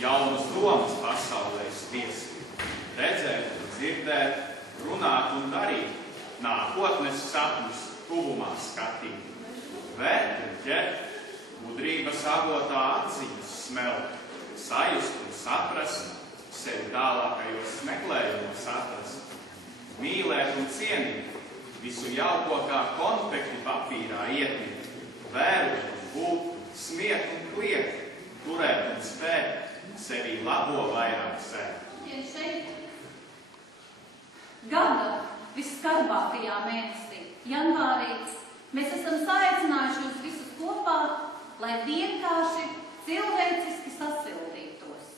jaunus domas pasaulē spiest, redzēt un dzirdēt, runāt un darīt, nākotnes sapņus tuvumā skatīt, vērt un ķert, gudrības avotā atziņas smelt, sajust un saprast, sevi tālākajos meklējumos atrast, mīlēt un cienīt, visu jauko kā konfekti papīrā ietīt, vērot un būt, smiet un kliet, turēt un spēt, sevi labo vairāk sēt. Gada visskarbākajā mēnesī, janvārī, mēs esam saicinājuši jūs visus kopā, lai vienkārši cilvēciski sasildītos.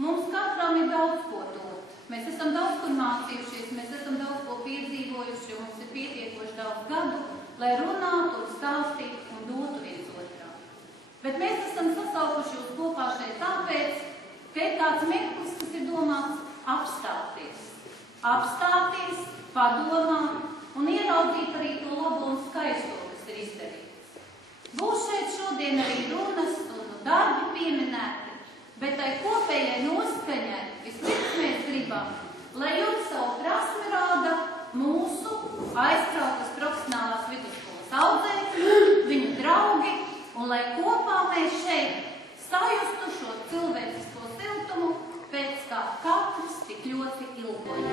Mums katram ir daudz ko dot. Mēs esam daudz kur mācījušies, mēs esam daudz ko piedzīvojuši, un mums ir pietiekoši daudz gadu, lai runātu un stāstītu un dotu viens otrā. Bet mēs esam sasaukuši jūs kopā šeit tāpēc, ka ir tāds mirklis, kas ir domāts apstāties. Apstāties, padomāt un ieraudzīt arī to labo un skaisto, kas ir izdarīts. Būs šeit šodien arī runas un darbi pieminēti, bet tai kopējai noskaņai vispirms mēs gribam, lai jums savu prasmi rāda mūsu aizkrautas profesionālās vidusskolas audzēkļi, viņu draugi, un lai kopā mēs šeit sajustu šo cilvēcisko siltumu, pēc kā katrs tik ļoti ilgoja.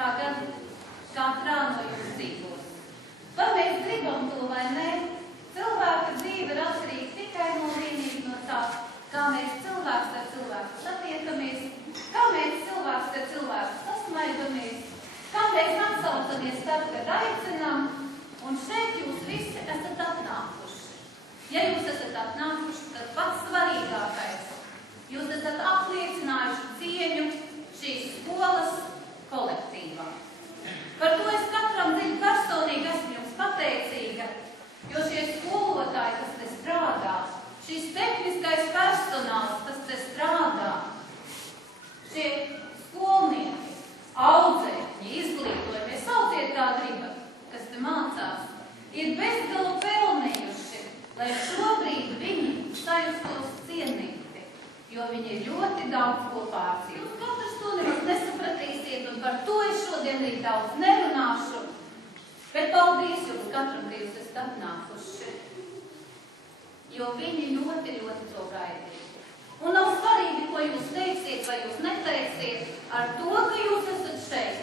tagad katrā no jums dzīvos. Vai mēs gribam to vai ne? Cilvēka dzīve ir atkarīga tikai vienīgi no tā, kā mēs cilvēks ar cilvēku satiekamies, kā mēs cilvēks ar cilvēku sasmaidamies, kā mēs atsaucamies tad, kad aicinām, un šeit jūs visi esat atnākuši. Ja jūs esat atnākuši, tad pats svarīgākais. Jūs esat apliecinājuši cieņu šīs skolas kolektīvā. Par to es katram dziļi personīgi esmu jums pateicīga, jo šie skolotāji, kas te strādā, šis tehniskais personāls, kas te strādā, šie skolnieki, audzēkņi, izglītojumie, sauciet kā gribat, kas te mācās, ir bezgalu pelnījuši, lai šobrīd viņi sajustos cienīti, jo viņi ir ļoti daudz kopā ar cīm. Jūs katrs to nemaz nesapratīsiet, un par to es šodien arī daudz nerunāšu, bet paldies jums katram, ka jūs esat atnākuši, jo viņi ļoti, ļoti to gaidīja. Un nav svarīgi, ko jūs teiksiet vai jūs neteiksiet, ar to, ka jūs esat šeit.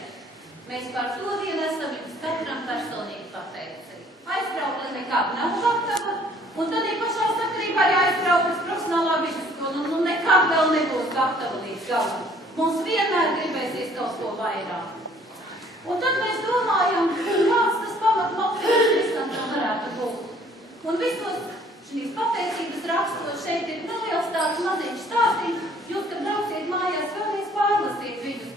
Mēs par to vien esam jums katram personīgi pateicīgi. Aizbraukt, nekāda nav gatava, un tad ir pašā sakarībā arī aizbraukt uz profesionālā vidusskolu, un nekad vēl nebūs gatava līdz galam. Mums vienmēr gribēsies kaut ko vairāk. Un tad mēs domājam, kāds tas pamatmotīvs visam tam varētu būt. Un visos šīs pateicības rakstos šeit ir neliels tāds maziņš stāstījums. Jūs, kad brauciet mājās, vēlreiz pārlasiet viņus.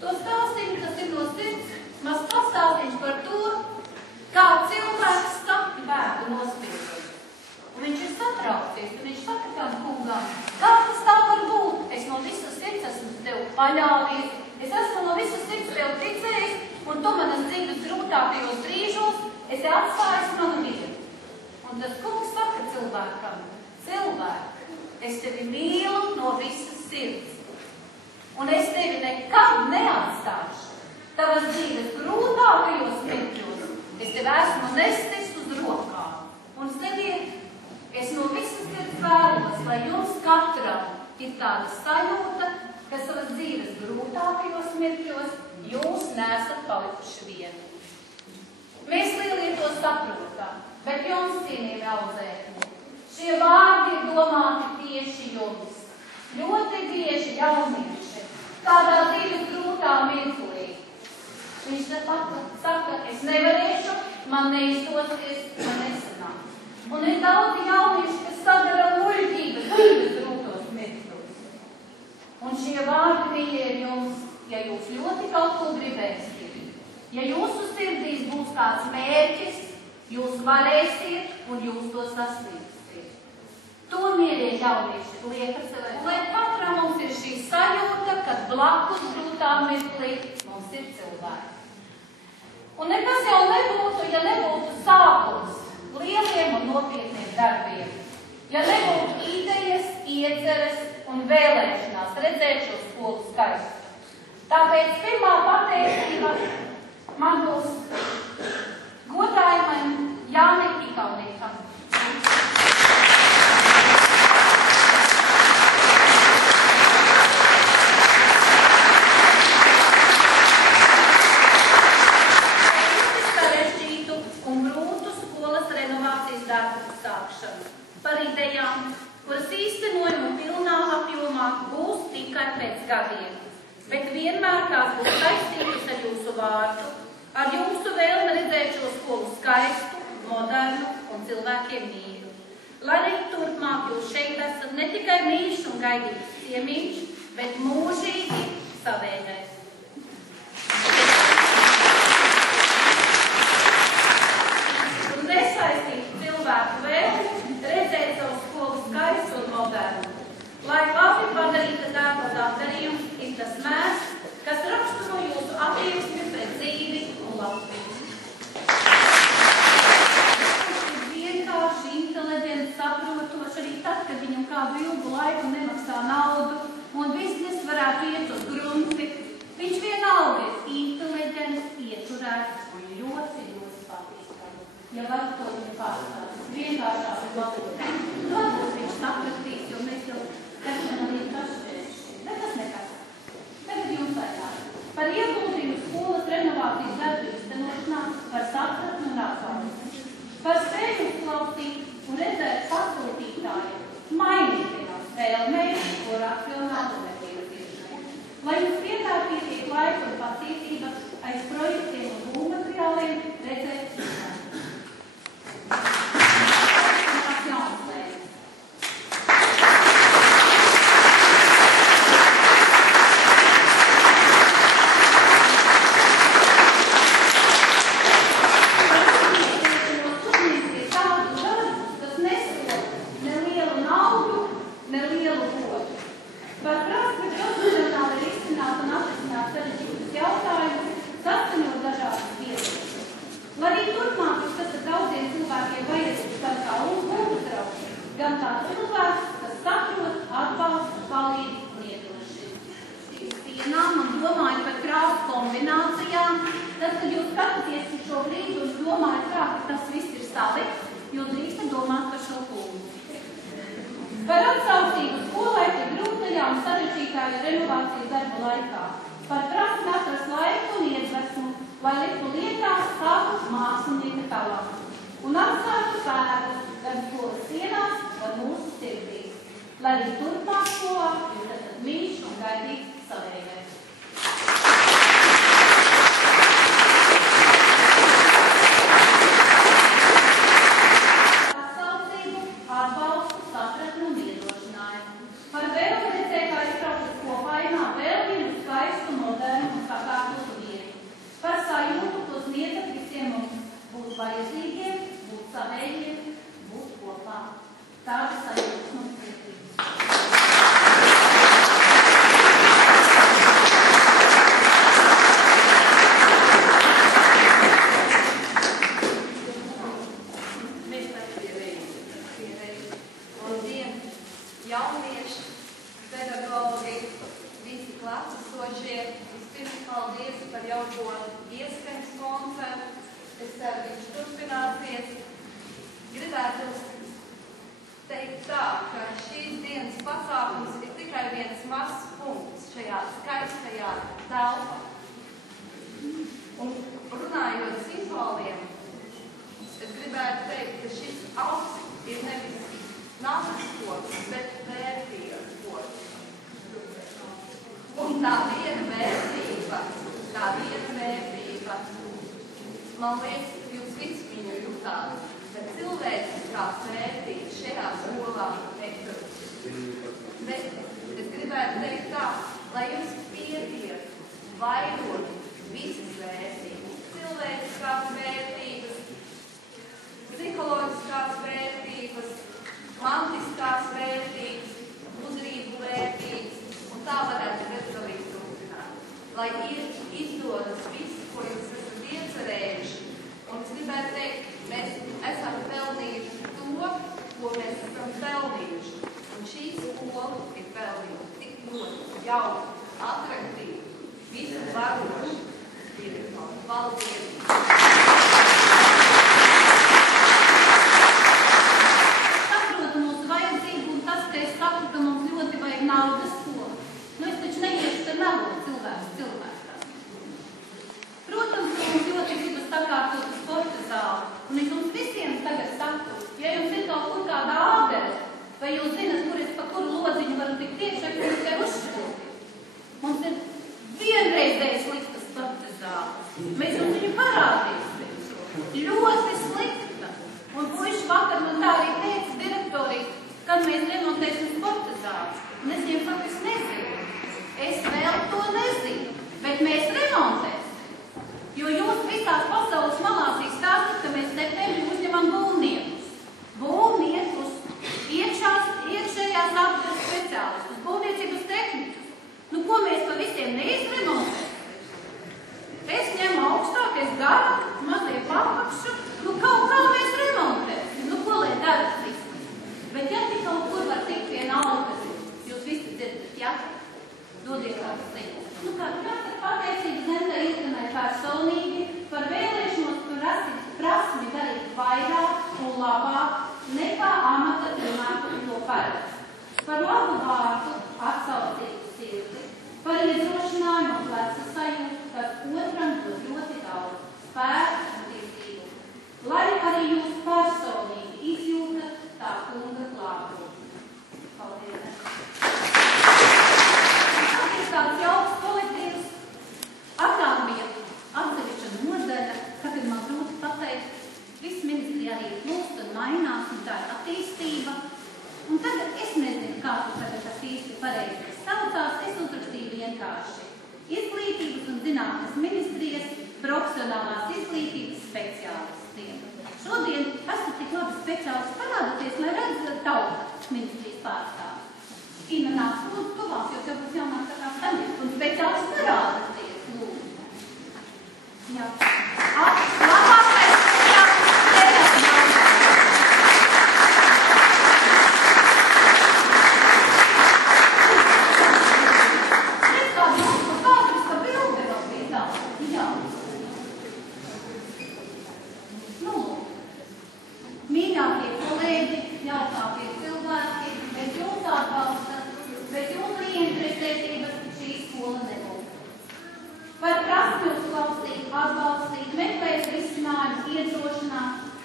To stāstījumu, tas ir no sirds, maz pastāstījums par to, kā cilvēks sapņi bēgu nospiedumu. Un viņš ir satraucies, un viņš saka tam kungam, kā tas tā var būt? Es no visas sirds esmu tev paļāvies, es esmu no visas sirds tev ticējis, un tu manas dzīves grūtākajos brīžos esi atstājis manu vietu. Un tas kungs saka cilvēkam, cilvēk, es tevi mīlu no visas sirds, un es tevi nekad neatstāšu. Tavas dzīves grūtākajos mirkļos es tevi esmu nestis uz rokām. Un ziniet, es no visas sirds vēlos, lai jums katram ir tāda sajūta, ka savas dzīves grūtākajos mirkļos jūs neesat palikuši vieni. Mēs lielie to saprotam, bet jums, cienījami audzēkņi, šie vārdi ir domāti tieši jums. Ļoti tieši jaunieši, tādā dzīves grūtā mirklī. Viņš saka, es nevarēšu, man neizdosies, man nesanāk. Un ir daudzi jaunieši, kas sadara muļķības dzīves grūtos mirkļos. Un šie vārdi, mīļie, ir jums, ja jūs ļoti kaut ko gribēsiet. Ja jūsu sirdīs būs kāds mērķis, jūs varēsiet un jūs to sasniegsiet. To, mīļie jaunieši, liekat sev, lai katram mums ir šī sajūta, kad blakus grūtā mirklī mums ir cilvēki. Un nekas jau nebūtu, ja nebūtu sākums lieliem un nopietniem darbiem. Ja nebūtu idejas, ieceres un vēlēšanās redzēt šo skolu skaistu. Tāpēc pirmā pateicība man būs godājumam Jānim Ikauniekam. Par idejām, kuras īstenojumu pilnā apjomā būs tikai pēc gadiem, bet vienmēr tās būs saistītas ar jūsu vārdu, ar jūsu vēlmi redzēt šo skolu skaistu, modernu un cilvēkiem mīļu. Lai arī turpmāk jūs šeit esat ne tikai mīļš un gaidīgs ciemiņš, bet mūžīgi savējais. Un nesaistīt cilvēku vēlmi redzēt savu skolu skaistu un modernu. Lai labi padarīta dārba darījums ir tas mērs, kas raksturo jūsu attieksmi pret dzīvi un labklājību. Ir vienkārši, inteliģenti, saprotoši arī tad, kad viņam kādu ilgu laiku nemaksā naudu un biznes varētu kombinācijām. Tad, kad jūs skatāties uz šo brīdi un domājat, kā tas viss ir salikts, jūs drīkstat domāt par šo kūmu. Par atsaucību skolai pie grūtajā un sarežģītāju renovācijas darba laikā. Par prasmi atrast laiku un iedvesmu, lai liktu lietās savu mākslinieka talantu. Un atstātu pēdas gan skolas sienās, gan mūsu sirdīs. Lai arī turpmāk skolā jūs esat mīļš un gaidīgs savējais. Vajadzīgiem, būt savējiem, būt kopā. Tāda sajūtas mums ir. Mēs tagad pie reizes. Labdien, jaunieši, pedagogi, visi klātesošie. Vispirms paldies par jauko ieskaņas koncertu. Es ceru, viņš turpināsies. Gribētu teikt tā, ka šīs dienas pasākums ir tikai viens mazs punkts šajā skaistajā telpā. Un runājot simboliem, es gribētu teikt, ka šis augs ir nevis naftas koks, bet vērtības koks. Un tā viena vērtība, man liekas, jūs visi viņu jutāt, bet cilvēciskās vērtības šajā skolā netrūkst. Bet es gribētu teikt tā, lai jums pietiek vairot visas vērtības. Cilvēciskās vērtības, psiholoģiskās vērtības, mantiskās vērtības, gudrību vērtības, un tā varētu bezgalīgi turpināt. Lai izdodas viss, ko jūs esat iecerējuši. Un es gribētu teikt, mēs esam pelnījuši to, ko mēs esam pelnījuši. Un šī skola ir pelnījusi tik ļoti jauku, atraktīvu, visu varošu direktoru. Paldies! Saprotu mūsu vajadzību un tas, ka es saku, ka mums ļoti vajag naudas skolu. Nu es taču neiešu te melot cilvēku. Protams, ka mums ļoti gribas sakārtot sporta zāli. Un es jums visiem tagad saku, ja jums ir kaut kur kāda ābele, vai jūs zinat, kur es pa kuru lodziņu varu tikt iekšā, ka jūs te uzšķilti. Mums ir vienreizējas slikta sporta zāle. Mēs jums viņu parādīsim. Ļoti slikta. Un puiši vakar man tā arī teica direktorī, kad mēs remontēsim sporta zāles. Un es viņiem saku, es nezinu. Es vēl to nezinu, bet mēs remontēsim. Jo jūs visās pasaules malās izstāstat, ka mēs septembrī uzņemam būvniekus. Būvniekus, iekšējās apgādes speciālistus, būvniecības tehnikus. Nu, ko mēs pa visiem neizremontēsim? Es ņemu augstākais gara, mazliet papakšu, nu kaut kā mēs remontēsim. Nu, ko lai dara viss? Bet ja tik kaut kur var tikt pie naudas, jūs visi dzirdat, ja? Dodiet kādas ziņas. Nu, kā jāsaka pateicības Zentai izganai personīgi par vēlēšanos prasmi darīt vairāk un labāk nekā amata runātu to paredz. Par labu vārdu, atsaucīgu sirdi, par iedrošinājumu un pleca sajūtu, kas otram dod ļoti daudz spēku un ticību. Lai arī jūs personīgi izjūtat tā kunga klātbūtni. Paldies! Tāds jauks kolektīvs. Agrāk bija atsevišķa nodaļa, tagad man grūti pateikt, viss ministrija arī plūst un mainās, un tā ir attīstība. Un tagad es nezinu, kā tu tagad tas īsti pareizi saucās, es uzrakstīju vienkārši izglītības un zinātnes ministrijas profesionālās izglītības speciālistiem. Šodien esat tik labi speciālisti parādoties, lai redzat tautas ministrijas pārstāvus. Ina nāc lūdzu tuvāk, jo tev būs jānāk tā kā standīt. Un speciālisti parādoties, lūdzu. Jā. Labākais speciālists. Es kā jums, ka bilde vēl bija tā.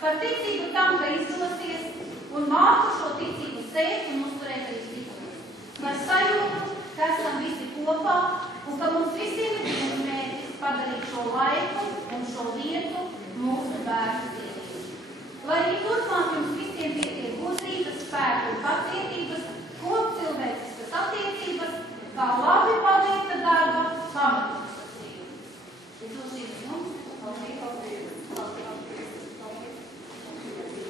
par ticību tam, ka izdosies, un māku šo ticību sēt un uzturēt arī citus. Par sajūtu, ka esam visi kopā, un ka mums visiem ir viens mērķis padarīt šo laiku un šo vietu mūsu bērnu dzīvību. Lai arī turpmāk jums visiem pietiek gudrības, spēku un pacietības, kopcilvēciskas attiecības, kā labi paveikta darba pamatnosacījumi. Es uzzīmes jums. Paldies.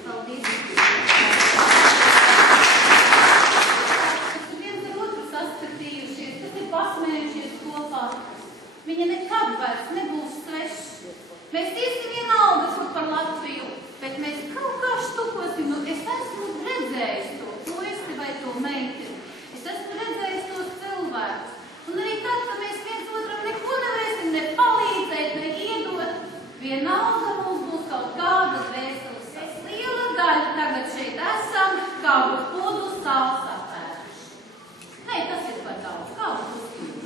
Paldies. Esmu viens ar otru saskatījušies, kas ir pasmējušies kopā. Viņa nekad vairs nebūs svešs. Mēs tieši vienalga esmu par Latviju, bet mēs kaut kā štukosim. Es esmu redzējis to puisi vai to meiteni. Es esmu redzējis tos cilvēkus. Un arī tad, ka mēs viens otram neko nevarēsim ne palīdzēt, ne iedot, vienalga mums būs kaut kāda dvēseles. Es liela daļa tagad šeit esam, kā būs podu sāls apēduši. Nē, tas ir par daudz. Kā būs uzskatīt?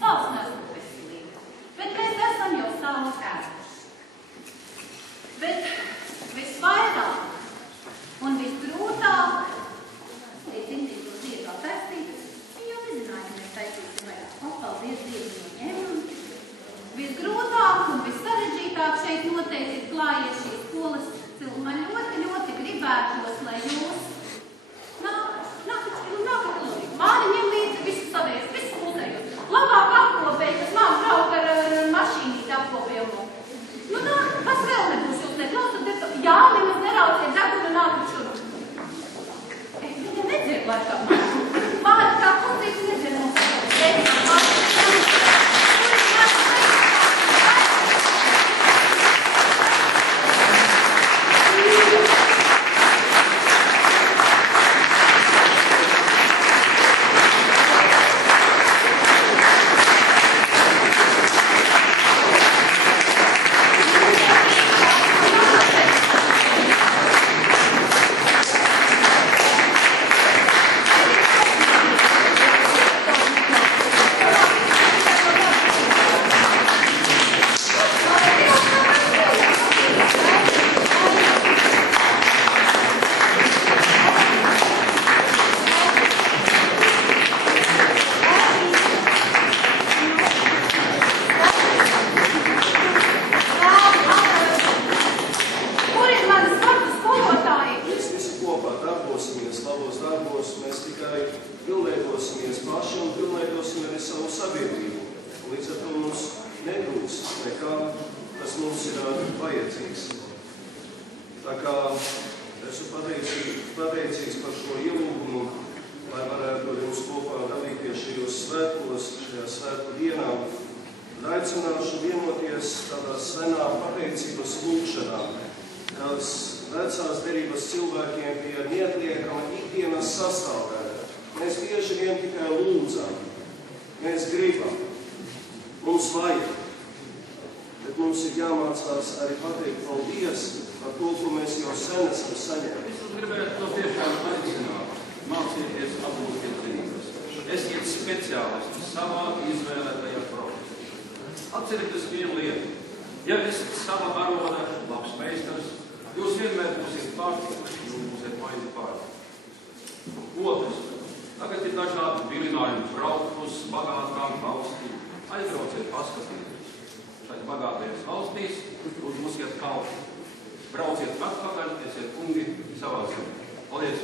Sāls nesmu veselīga. Bet mēs esam jau sālu ēduši. Bet visvairāk un visgrūtāk, līdz Intīgi to Dievu taistītas, viņi jau nezināja, ka mēs taisīsim vairāk. Paldies Dievu no ņēmumu. Visgrūtāk un vissarežģītāk šeit noteikti ir klājies šīs skolas cilvēki. Man ļoti gribētos, lai jūs nākat lūdzu. Māri ņem līdzi visu savējus, visu mūsējos. Labāk apkopēji, kas māc braukt ar mašīnīt apkopējumu. Nu nā, kas vēl nebūs jūs neklausat, bet jā, nemaz nerauciet degunu nākat šur. Viņa nedzird laikam. Māri kā kundzīgs nedzird mums. Brauciet atpakaļ, esiet kungi savā zemē. Paldies!